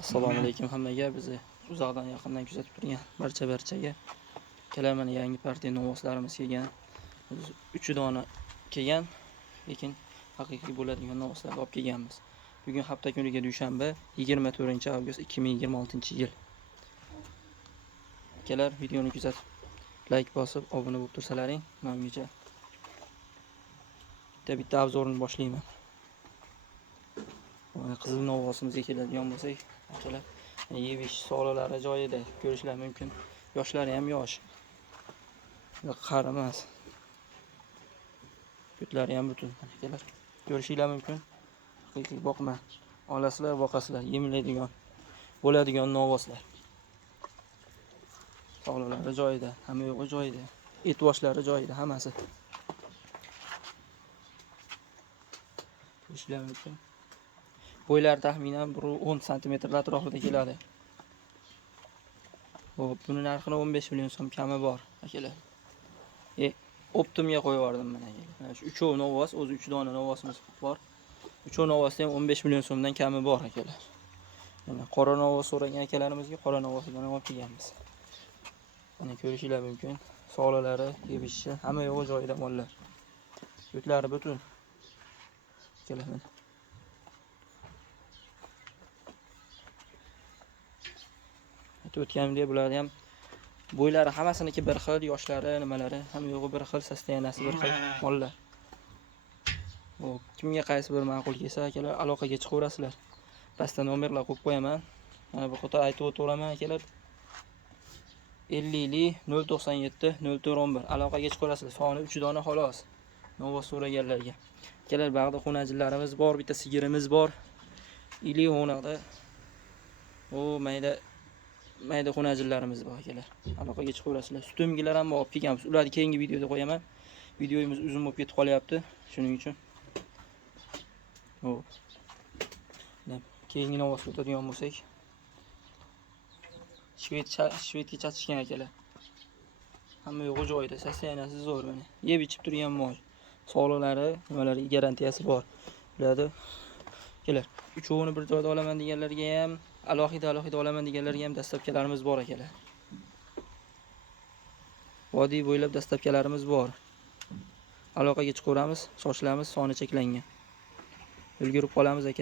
Assalomu alaykum hammaga, bizni uzoqdan yaqindan kuzatib turgan barchaga. Kelar mana yangi partiya novoslarimiz kelgan. 3 dona kelgan, lekin haqiqiy bo'ladigan novoslarni olib kelganmiz. Bugun hafta kuniga dushanba, 24-avgust 2026-yil. Kelar videoni kuzatib, like bosib, obuna bo'lib tursalaring, menimcha bitta obzorni boshlayman. Qizil novosimizga keladigan bo'lsak, akalar, yevish solalari joyida ko'rishlar mumkin. Yoshlari ham yosh. Qarimas. Butlari ham butun, akalar. Ko'rishinglar mumkin. Haqiqiy boqma. Olasizlar, boqasizlar, yemlaydigan, bo'ladigan novoslar. Solalari joyida, hamma yo'g'i joyida. Et boshlari joyida, hammasi. Ko'rishinglar mumkin. Bo'ylari taxminan 10 cm atrofida keladi. Xo'p, buni narxini 15 million so'm kami bor, akalar. Optimga qo'yib yubordim men akalar. Shu 3 novos, o'zi 3 dona novosimiz bor. 3 novosda ham 15 million so'mdan kami bor, akalar. Mana qora novos so'ragan akalarimizga qora novosidan olib kelganmiz. Mana ko'rishinglar mumkin. Solalari, yebishi, hamma yo'g'i joyida mollar. Butlari butun. Akalar. O'tganimda bular ham bo'ylari hammasiniki bir xil, yoshlari, nimalari, hamma yo'g'i bir xil, sosteniyasi bir xil mollar. Xo'p, kimga qaysi bir ma'qul kelsa, akalar, aloqaga chiqaverasizlar. Pastda nomerlar qo'yib qo'yaman. Mana bu xato aytib o'tiraman, akalar. 50 097 0411 aloqaga chiqaverasizlar. Soni 3 dona xolos. Novos so'raganlarga. Akalar, bag'da xonajillarimiz bor, bitta sigirimiz bor. Ili o'naqda mayda xonajillarimiz bor, akalar. Aloqaga chiqaverasizlar. Sutimgilar ham olib kelganmiz. Ularni keyingi videoda qo'yaman. Videomiz uzun bo'lib ketib qolyapti, shuning uchun. Xo'p. Keyingi novosga o'tadigan bo'lsak, shvedga chatishgan akalar. Hamma yo'g'i joyida, sosteniyasi zo'r mana. Yeb ichib turgan mol. Sog'liqlari, nimalari garantiyasi bor. Ularni akalar, uchovini bir joyda olaman deganlarga ham, alohida olaman deganlarga ham dastlabkalarimiz bor, akalar. Vodiy bo'ylab dastlabkalarimiz bor. Aloqaga chiqaveramiz, sochlarimiz soni cheklangan. Ulgurib qolamiz, akalar.